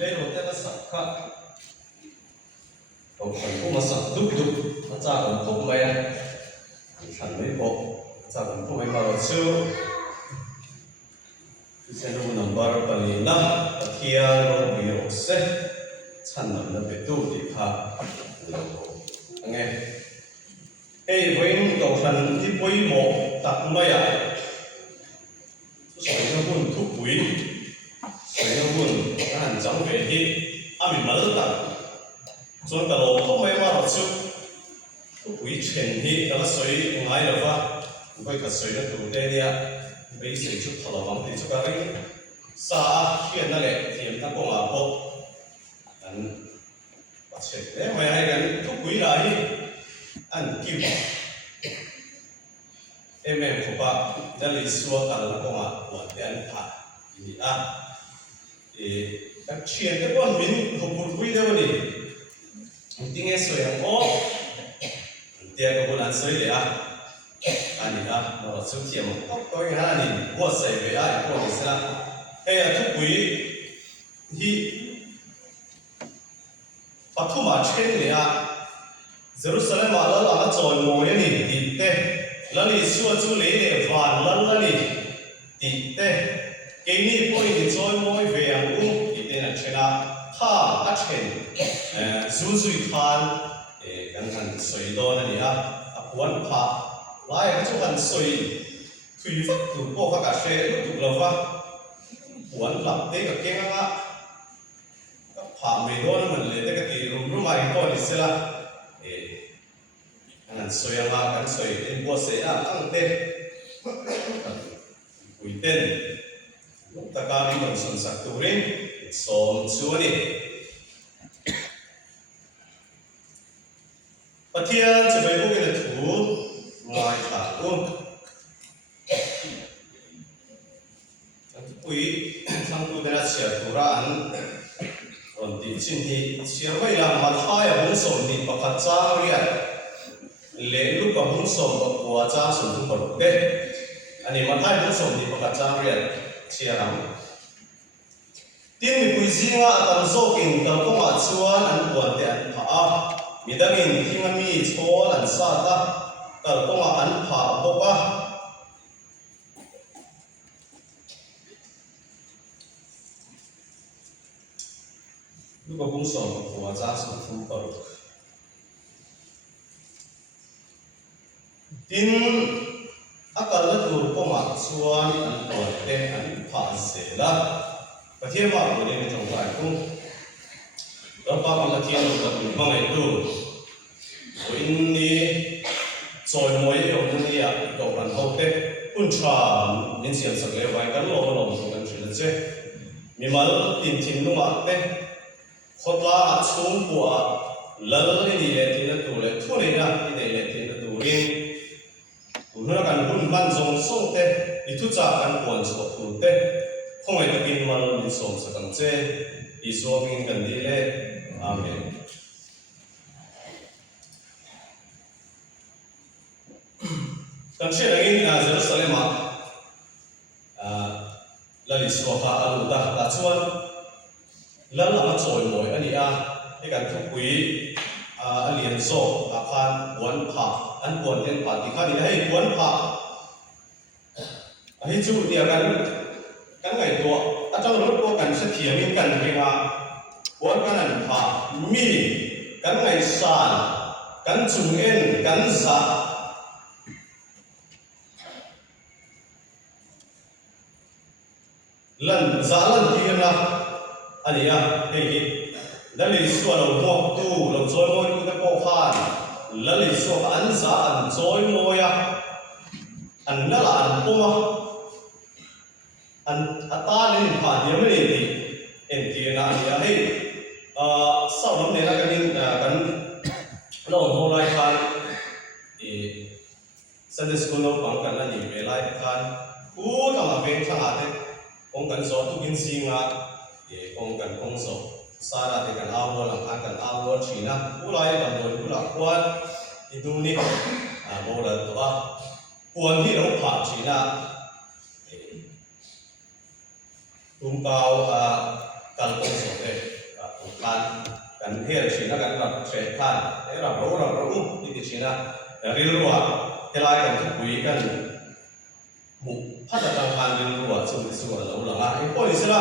đây rồi ta sắp khác còn phần cũng mà sắp đúc nó cha còn không mày thành mấy bộ cha còn không mày vào siêu sẽ đâu number bali na kia rồi bị ốc sẽ thành nằm nó bị tu thì ha nghe hey với cầu thành thì với một tập mấy à soi nó buồn thúc quý soi nó buồn anh chẳng về thì mình mở tập rồi cả lỗ không mấy mà rồi thúc quý chuyện thì đó soi ngay rồi va với cả soi nó tụ đây đi bây giờ chút thằng là vắng thì chút cái xa chuyện này lệ thì em ta cũng là bộ anh bắt chết đấy mày hay gần thúc quý lại anh kêu em không ba đã lấy xua cả là cũng là một cái anh phá thì thì các chuyện cái con mình không muốn quý đâu đi tiếng nghe soi hàng ô tiếng cái con ăn soi đấy anh nó xuất hiện một cái cái này của sài về của mình sẽ là hay thúc quý thì phát thu mà trên này Jerusalem mà là trôi mồi này thì thế là đi xua chú lấy để vàn là đi thì thế cái này coi thì trôi mồi về ăn uống thì thế là chuyện là thà các chuyện du khan cái thằng sợi đó này quan phá lại cái chỗ hành soi thủy phát tụ bộ phát cả xe lúc tụ lava quán lập tế cả cái ngã các phá mấy đó nó mình lấy cái gì rung mày coi thì sẽ là hành soi ngã hành soi em bua sẽ tăng tên quỷ tên lúc ta cả đi bằng sườn sạc tụ rin sớm xưa đi và thiên chỉ phải có cái thủ ngoài thả luôn quý thằng tu đây là chia tu ra ăn còn tiền xin thì chia vậy là mà thay ở bốn sòng thì bạc hạt cha riết lệ lúc ở bốn sòng bạc qua cha sòng tu bạc đấy anh em mà thay bốn sòng thì bạc hạt cha riết chia làm tiền mình quý gì ngã tầm số kinh tầm công ạ chuan ăn buồn thì ăn phá mình đang nhìn khi mà mi cho lần sa ta tầm công ạ ăn phá bốc lúc có cũng sống của gia sản phẩm bảo tin akal là tur công ạ chuan ăn buồn thì ăn phá sẽ là và thiên bảo của nên trong bài cũng đó ba là thiên là bằng ngày tu của inni rồi mỗi điều này cầu bằng hậu thế quân trà nên xem sắc lệ vài cái lỗ lỗ trong cái chuyện đấy mình mà tìm tìm đúng không thế khót lá xuống của lỡ cái gì đấy thì nó tụ lại thua này ra cái này thì nó tụ riêng tụ nó cần quân văn dùng sông thế thì thu trả cần quần số tụ thế không phải tự nhiên mà mình sống sẽ cần chế ý số mình cần đi lên amen cần chuyện là in Jerusalem là lý số khá alu ta chuan lần là trôi mồi anh cái cần thúc quý anh liền số khan quán phá anh quán tên phá thì khan thì hay quán phá hay chú thì cái ngày tua trong lúc tua cần sẽ thiệt mình cần cái quán cái này phá mi cái ngày sàn cái chung en cái giá lần giá lần tiền là anh hey đã lấy số đầu một tu đầu rồi mỗi tu đã có khan đã lấy số ăn giá ăn rồi mỗi ăn đó là ăn ôm anh ta lên phản nhiễm này thì em thì là anh hey sau đó này là cái lâu hôm nay khan thì Sunday school nó bằng cái là nhiều về lại khan cú thằng là về thằng đấy ông cần số tu kinh sinh thì ông cần công số sa ra thì cần ao làm khan cần ao chỉ na cú lại làm rồi cú lạc quan thì tu ni bộ lần đó quan thì nó phá chỉ na tung cao cần công số đấy kan kan her china kan rap che khan rap ro ti china ril ruwa helai kan pui kan mu phata tang khan ril ruwa chung ti suwa lo la ai police la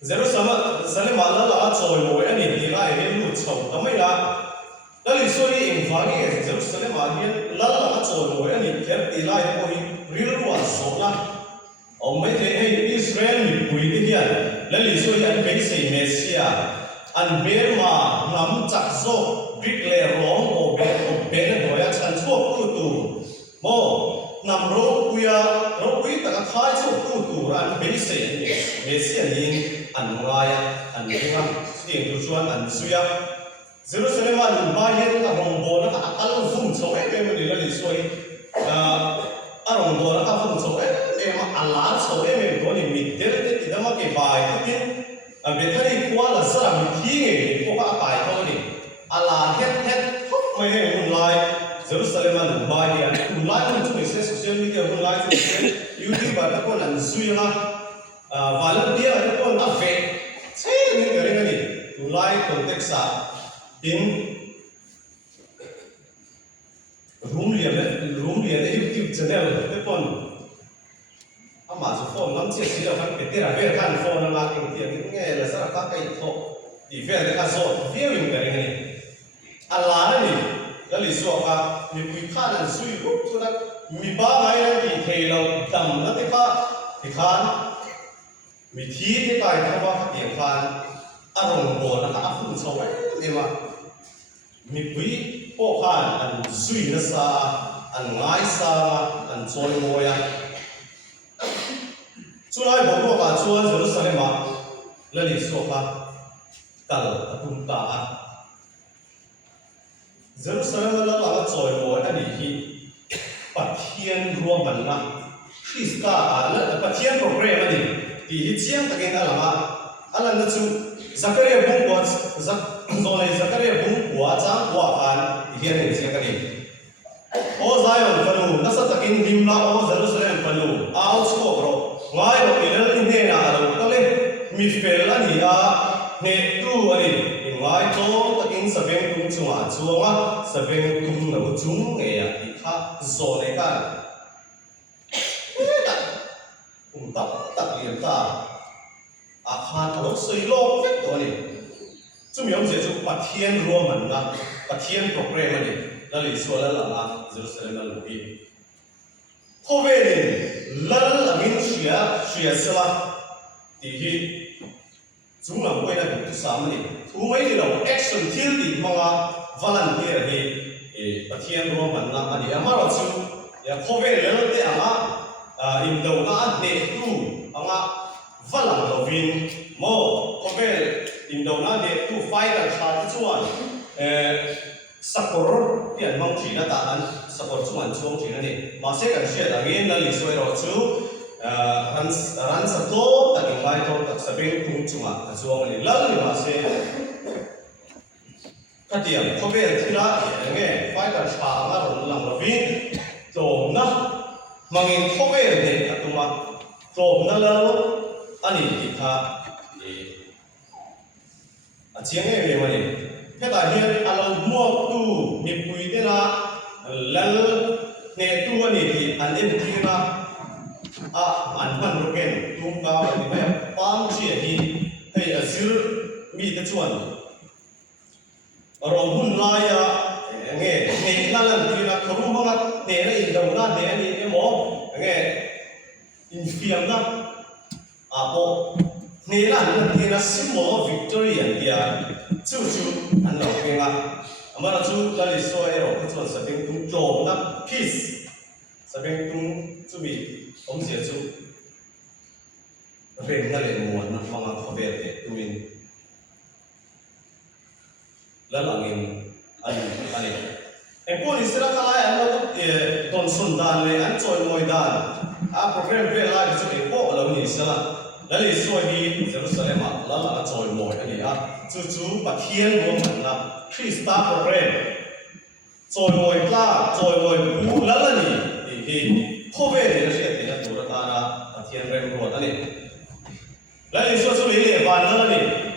Jerusalem la choi mo ani ti la ril lu chau tamai la Lali soi in vagi Jerusalem hian la choi mo ani kher ti la ko hi ril ruwa so la Ông mấy thế hay Israel bị quỳ thế hiền lấy lý do anh mấy xây Messia anh biết mà nắm chặt số biết lệ rong ở bên ngoài chân chuộc tu tu mô nằm rô quý tất cả khai chuộc tu tu anh mấy xây Messia nhìn anh ngay anh nghe tiền tu chuan anh suy Jerusalem anh ba hiền là rong bò nó ăn vùng sâu ấy bên mình lấy lý do rong bò nó ăn vùng sâu ấy mà Allah so em có niềm tin thế thì nó cái bài cái về cái qua là sao làm thi nghề có các bài thôi đi Allah hết không mấy người muốn lại Jerusalem là một bài hiện muốn lại mình chúng mình social media muốn lại chúng mình YouTube và các con làm suy là và lần kia là các con đã về thế những cái này muốn lại context à in room liền YouTube channel các con mà số phone nắm chiếc xí đâu phải biết là về khăn phone nó là kinh tiền nghe là rất là các cái thọ thì về cái số về mình cái này Allah này là lý do cả mình quý khăn là suy lúc cho nó mình ba ngày là thì thề lâu tầm nó thì khăn mình thi cái bài thao qua các điểm khăn rồng bò nó đã phun sâu ấy nhưng mà mình quý bộ khăn anh suy nó xa anh ngái xa anh trôi ngồi Chú nói bố của bà chúa Jerusalem là lý số ba tàu tung ta Jerusalem là trôi bố anh đi bắt thiên rùa bẩn na Christa là bắt thiên program anh đi thì chiang ta cái là anh là chú Zakaria bung qua Zakaria bung qua trang qua anh hiện nay chiang cái gì ô Zion panu nasa takin dimla ô Jerusalem panu ao chúa rồi ngay lúc này lên thế nào rồi có lẽ mi phê là gì hệ tu anh ngay chỗ ta kinh sắp bên tung chung à chuông á sắp bên tung nào chung nghe thì khác rồi này cả cũng tắc liền ta khan ở soi lô hết rồi này chúng mình sẽ chụp bắt thiên rùa mình là bắt thiên program này là lý do là Jerusalem là lục ý Thôi về đi, lần là mình xuyên sila, thì chúng làm quay lại một số này, thu mấy điều action thiếu thì mong volunteer thì bắt thiên luôn mình làm anh em mà rồi chú, thôi về lần đấy in đầu để tu, volunteer thôi về in đầu để tu fight là khá chuan, support thì anh mong chỉ là ta anh support chúng anh chung chỉ là này mà sẽ cần share là nghe là lý do đó chú ran sắp tốt tại cái bài tốt tại bên cùng chung à chung này lần này mà sẽ cái điểm có vẻ thì là nghe phải cần trả mà rồi làm là vì rồi nó mà nghe có vẻ này là tụi mà rồi nó là anh ấy thì ta tiếng nghe về mà này cái đại hiện anh mua tu mi bùi thế là lần nghe tu anh thì anh em thì là anh vẫn được cái tung cao thì bây giờ bám chuyện thì hay ở xứ mi cái chuẩn rồi hun lai nghe là lần thì là không có ngắt nghe là in đầu ra nghe thì cái mỏ nghe in phim đó bộ nghe là lần thì là symbol victory anh chú anh nói cái nga mà là chú là lý do ấy rồi cái chuyện sẽ bên tung trộm đó peace sẽ bên tung chú bị ông sẽ chú về cái lệ nguồn nó mang vào về để tụi mình là mình anh em cô đi xem cái anh nó tuần xuân đàn này anh chơi ngồi đàn program về lại cái chuyện cô là mình sẽ là lý do gì Jerusalem là chơi ngồi anh ấy chú bắt thiên luôn mình là Christa program chơi ngồi cú là gì thì không về thì nó sẽ thành ra tụi ta là thiên rèn ruột anh ấy là lý do chú lý lệ vạn là gì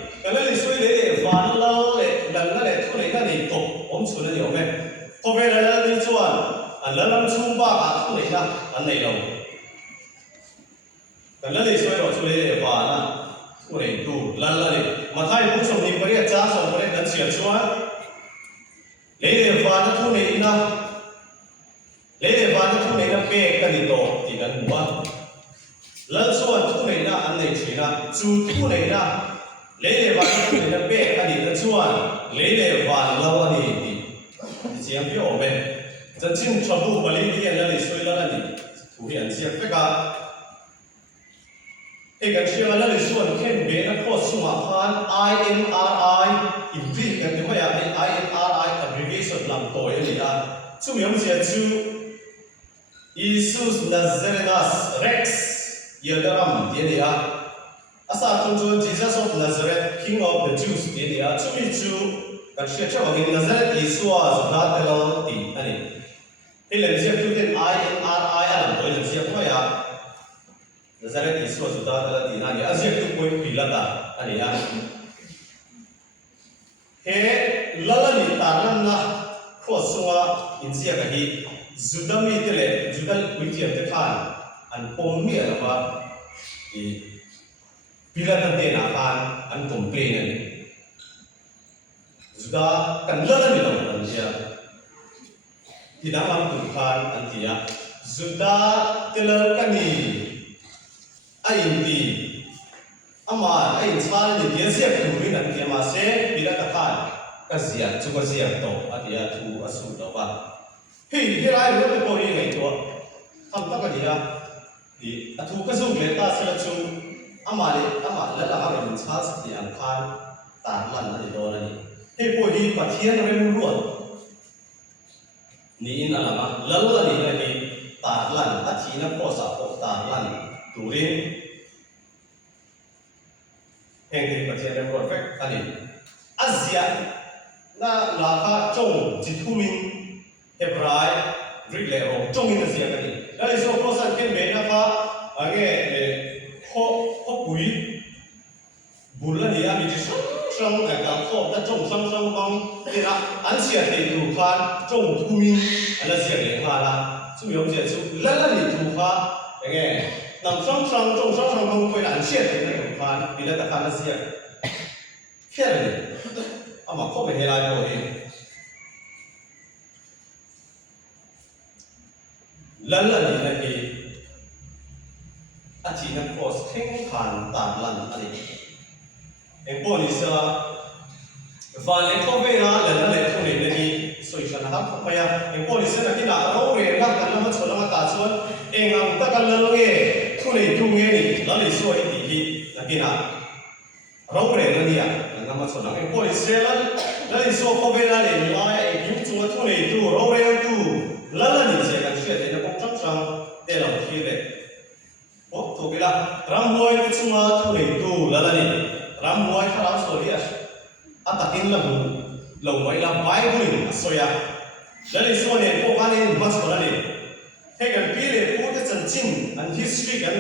lần lần chung ba cả thu này na anh này đâu lần lần này xoay rồi chú lấy để vào na thu này tu lần lần này mà thay cũng sống đi bây giờ cha sống bây giờ gần xỉa chúa lấy để vào na thu này na lấy để vào na thu này na bê cái gì đó thì gần mua lần sau thu này na anh này chỉ na chú thu này na lấy để vào na thu này na bê cái gì đó chúa lấy để vào lâu anh này thì chỉ em biết ổn bên真正全部把你练了，你睡了你，图片些这个，这个是那里说你看别人扩数码看 INRI improve กัน对吗呀？ไอ้ INRI abbreviation ลำตัวอย่างนี้นะชื่อ名字ชื่อ Jesus Nazarenus Rex 有的人点的呀，阿萨通说 Jesus of Nazareth King of the Jews 点的呀，ชื่อชื่อกันเชื่อเจ้าของ Nazareth 耶稣啊，是他的老弟，อันนี้ที่เรื่องเสียคือเป็น INRI อะไรตัวเรื่องเสียเพราะอย่างนั่นแสดงที่ส่วนสุดท้ายแล้วที่นั่นเนี่ยอาเซียนคือคนพิลาตาอันนี้อย่างเฮ้ลัลลันิตานั่นนะข้อสงฆ์อินเสียกันที่จุดมีเท่าไรจุดวิธีเท่าไหร่อันปมมีอะไรบ้างที่พิลาตันเตนาพานอันคอมเพลนจุดกันลัลลันิตาอันเสียที่นั่งลำตุกานอันที่อ่ะสุดาเตลกันนี่ไอ้ที่อามาไอ้ชาลนี่เดียเสียคุณวินันที่มาเสบิดาตะคานก็เสียจุกเสียโตอันที่อ่ะทูอสุดแล้วว่าเฮ้ยที่ไรรู้เป็นตัวยังไงตัวทำตั้งกันดีอ่ะที่อ่ะทูก็สู้เกตาเสียชูอามาเลยอามาแล้วเราเอาเป็นชาสติอันคานตาลันอันที่โดนนี่เฮ้ยพวกนี้ปัจเจียนเรื่องล้วนนี่อินอะไรมาลัลลันนี่นี่ตาลันอาทิตย์นั้นพอสับตาลันตูรินแห่งที่ประเทศในประเทศอันนี้อาเซียนน่าราคาจงจิตทุ่มินเฮบรายกรีกเลโอจงอินอาเซียนกันนี่แล้วในส่วนของสังเกตเห็นนะครับอันนี้ข้อปุ๋ยบุญละนี่มีที่ช่างแต่การข้อแต่จงช่างบางนี่นะอันเสียที่ถูกพานจงทุ่มินอันนั้นเสียเลยมาละซึ่งยอมเสียชุดแล้วนี่ถูกพานอย่างเงี้ยนำช่างจงช่างบางคนอันเสียที่ไม่ถูกพานมีแล้วแต่พานนั้นเสียแค่นี้เอามาข้อไปให้ลายตัวเองแล้วนี่นะที่อาทิตย์นั้นโพสเข่งขันตามลันอันนี้เอ็งพวกนี้สิละวันเล็กเข้าไปนะแล้วเล็กตรงนี้นี่สวยชนะครับเข้าไปอ่ะเอ็งพวกนี้สินะที่น่าเราเรียนนักกันแล้วมาชนแล้วมาตาชนเอ็งเอาตะกันแล้วเงี้ยตรงนี้ตรงนี้นี่แล้วนี่สวยที่นักกินอ่ะเราเรียนแล้วเนี่ยแล้วมาชนแล้วเอ็งพวกนี้สิแล้วนี่สวยเข้าไปนะเลยไล่ยุ่งจุงตรงนี้ดูเราเรียนดูแล้วนี่เสียกันเสียแต่เนี่ยพวกช่างเดี๋ยวเราคิดเลยโอ้ถูกไปละรำมวยก็จุงมาตรงนี้ดูแล้วนี่รำมวยถ้าเราสวยอ่ะอาตัดอินละบุเราไว้ละใบบุญสวยอ่ะแล้วในส่วนเนี่ยพวกอันนี้มาสอนนี่ให้กันพี่เลยพูดถึงจันจินอัน history กัน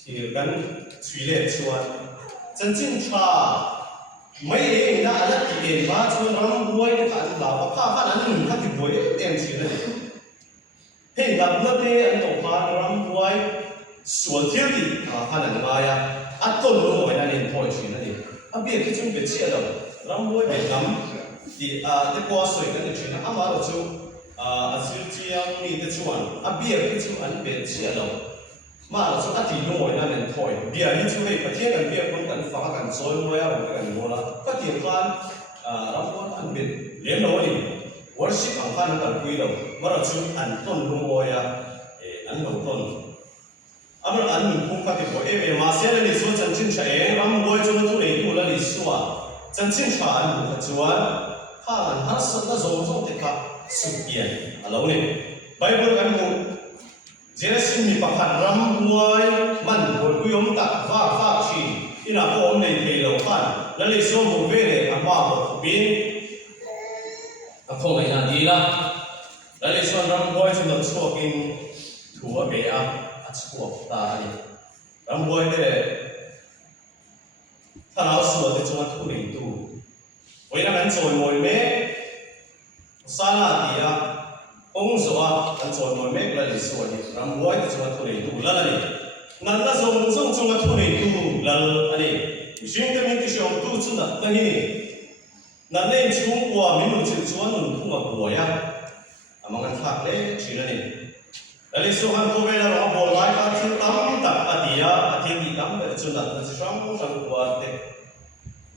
ที่กันช่วยเล่ชวนจันจินชาไม่เองนะอะไรที่เองมาชวนรำมวยกันเราข้าข้านั้นหนึ่งข้าที่บวยเต็มชื่อเลยให้ดับเลิกเนี่ยอันต่อพานรำมวยส่วนเที่ยวที่ข้านั้นมาอ่ะอันต้นรู้ไว้นั่นเองพอชื่อนั่นเองอันเบี้ยที่จุ่มเบี้ยเชี่ยเรารำมวยเป็นน้ำที่ที่พอสวยกันชื่อนะอามาเราจู่สิ่งที่ยังมีที่ชวนอันเบี้ยที่จุ่มอันเบี้ยเชี่ยเรามาเราจู่อันที่รู้ไว้นั่นเองพอเบี้ยที่จุ่มให้ประเทศกันเบี้ยคนกันฟังกันสวยมวยอะไรกันโมละก็ที่ข้านรำมวยอันเป็นเลี้ยงเรานี่worship ของข้านั้นกันคุยเรามาเราจู่อันต้นรู้ไว้อันเราต้นอันนั้นผู้ปฏิบัติเอเวมาเสียเลยส่วนจันจินชาเองรำมวยจนทุเรศผู้ละลิสัวจันจินชาอันผู้จวนข้าอันฮัสน์น่าโจมติดกับสุขียนอะไรวะเนี่ยไบเบิลกันมุ่งเจเนซิสมีประคันรำมวยมันบทกุยมตักฟ้าชีอินาโอมในเทโลกันละลิสัวมุ่งเวเรอันว่าบทบินอันคงไม่นานดีละละลิสัวรำมวยจนต้องชั่วกินถั่วเบียชั่วตาเนี่ยรำมวยเนี่ยถ้าเราสวดจะจวนทุเรศดูวันนั้นมันโจยมวยเมฆ sana tia ong zoa an chon moi mek la li so ni ram boy ti chunga thunei tu la ni nan la zong zong chunga thunei tu lal ani jing te min ti shong tu chuna ta hi nan nei chung kwa min nu chi chuan nun thunga kwa ya amang an thak le china ni ali so han ko vela ro bol lai ka thil tam tak atia athil di tam be chuna ta chi shang shang kwa te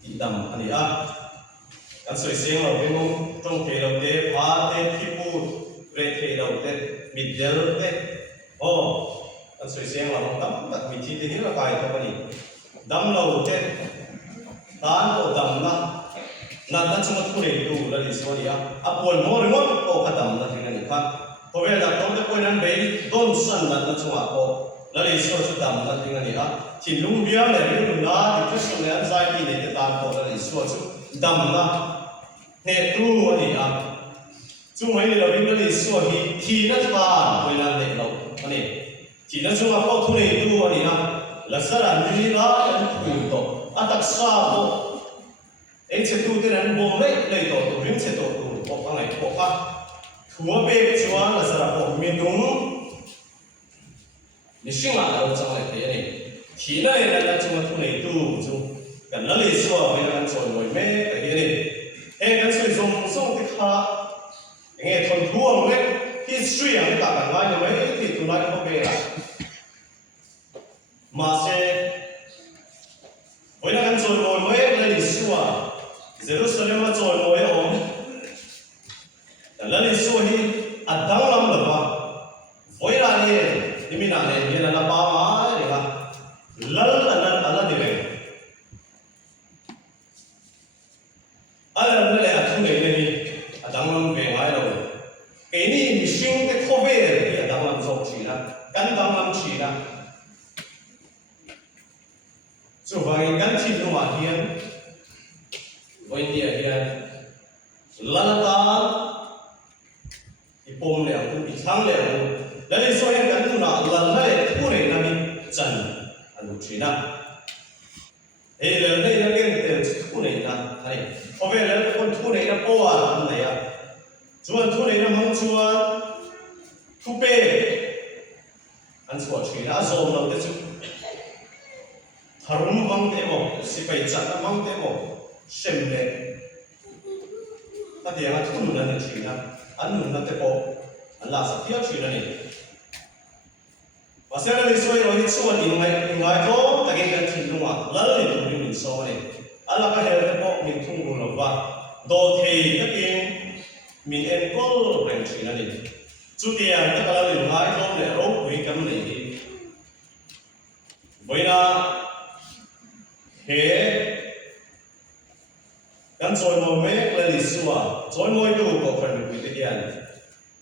di tam ani a kan soi seng lo beng trong te lo te pha te thipu re te lo te middel te o kan soi seng lo tam tak mi thi te hi la kai ta ni dam lo te tan o dam na na chunga thunei tu la li so ni a apol mo ringot o khatam na thing ani kha ko ve la tom te point an be don san na chunga o la li so chu dam na thing ani a thin lung biang le ri na ti chu le an sai ti ne te tan ko la li so chu dam na ne tu ani a chu mai le lo ring la li so hi thi na tha ve la le lo ani thi na chunga ko thunei tu ani a la sara ni la an thu to atak sa ko ấy chế tu tên anh bố lấy tổ tu riêng chế tổ tu bộ cái này bộ khác thua bê chúa là sao bộ miền đúng你sinh来了将来thế này thì này là chúng ta tu này tu chúng gần nó lấy số với anh chọn người mẹ cái này em cái sự dùng dùng cái khác nghe thuần thua đấy history anh ta cả ngay mấy thì tu lại không bê à mà sẽ với anh chọn người mẹ lấy số Jerusalem ma choi moi om la li so hi adang lam la ba voi ra ni mi na ne ni la ba ma ni ha lal ala ni le ala le a thu ne ni adang lam ve ngai lo ke ni mi sing te kho ve ni adang lam so chi na kan dang lam chi na chu vai kan chi no ma hian với địa hiện lần ta ipom lệ cũng bị thắng lệ lấy số hiện cái thứ nào lần này thu này là bị trần anh được chuyện nào thì lần này là cái thu này là này có vẻ là con thu này là bao à anh này à chuan thu này là mong chuan thu bê anh xóa chuyện đã dồn đầu tới chút harum mong thế một si phải chặt mong thế một xem lệ, ta thấy anh thu là được chuyện anh nung là thế bộ, anh là sắp tiếp chuyện này, và sau đó thì rồi thì số tiền ngay đó, ta cái tiền đúng không? Lấy thì mình số này, anh là cái hệ thế bộ mình thu được rồi và đồ thì cái tiền mình em có làm chuyện này, chú tiền ta cái là ngay đó để rốt với cái này thì, vậy là hệ kan choi mo me la li suwa choi moi tu ko khan bi te yan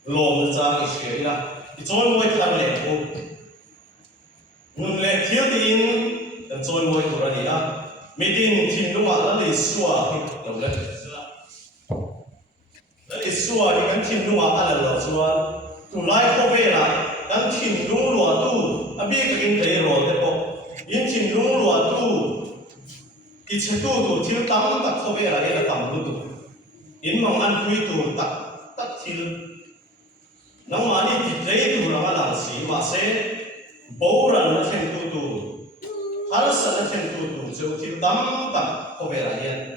lom cha i la i choi moi thar le ko nun le thiu tin kan choi moi tu ra ni a mi tin thin lu ma la li suwa hi lo le la li suwa ni kan thin lu ma ala lo chuan tu lai ko ve la kan thin lu lo tu a bi ka kin te ro te ko in thin lu lo tu cái chế độ tu thiếu tám tắc không về là cái là tầm tu in mong ăn quý tu tắc tắc thiếu nông mà đi thì lấy tu là cái làm gì mà sẽ bố ra nó thành tu hắn sẽ nó thành tu chỉ thiếu tám tắc không về là cái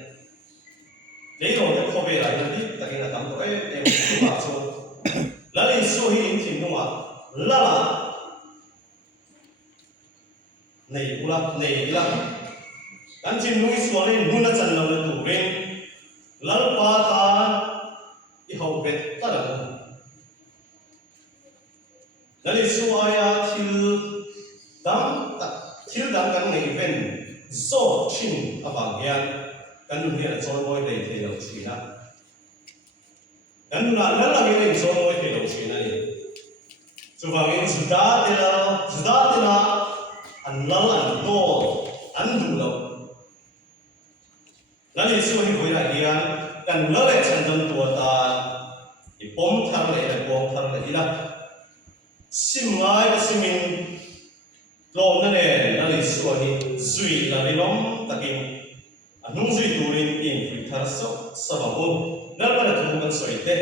lấy rồi nó không về là cái đi tại cái là tầm tu ấy em tu mà số lấy đi số hi in thì đúng không là này là kan chin nui suani nuna chan lo le tu ren lal pa ta I ho bet ta la lali suaya thil dam kan nei ven zo chin abang hian kan nu hian chon moi dei the lo china kan nu na la la nge chon moi the lo china ni chu wangin zuda te na an lal an do an du lo lần này xưa thì với lại hiền cần nhớ lại chân tâm tua ta thì bom thang lại là sim ngay cái sim mình lom này lần này xưa thì duy là đi lom ta kinh anung zui turin in free thar so sababu nalbana thu kan soite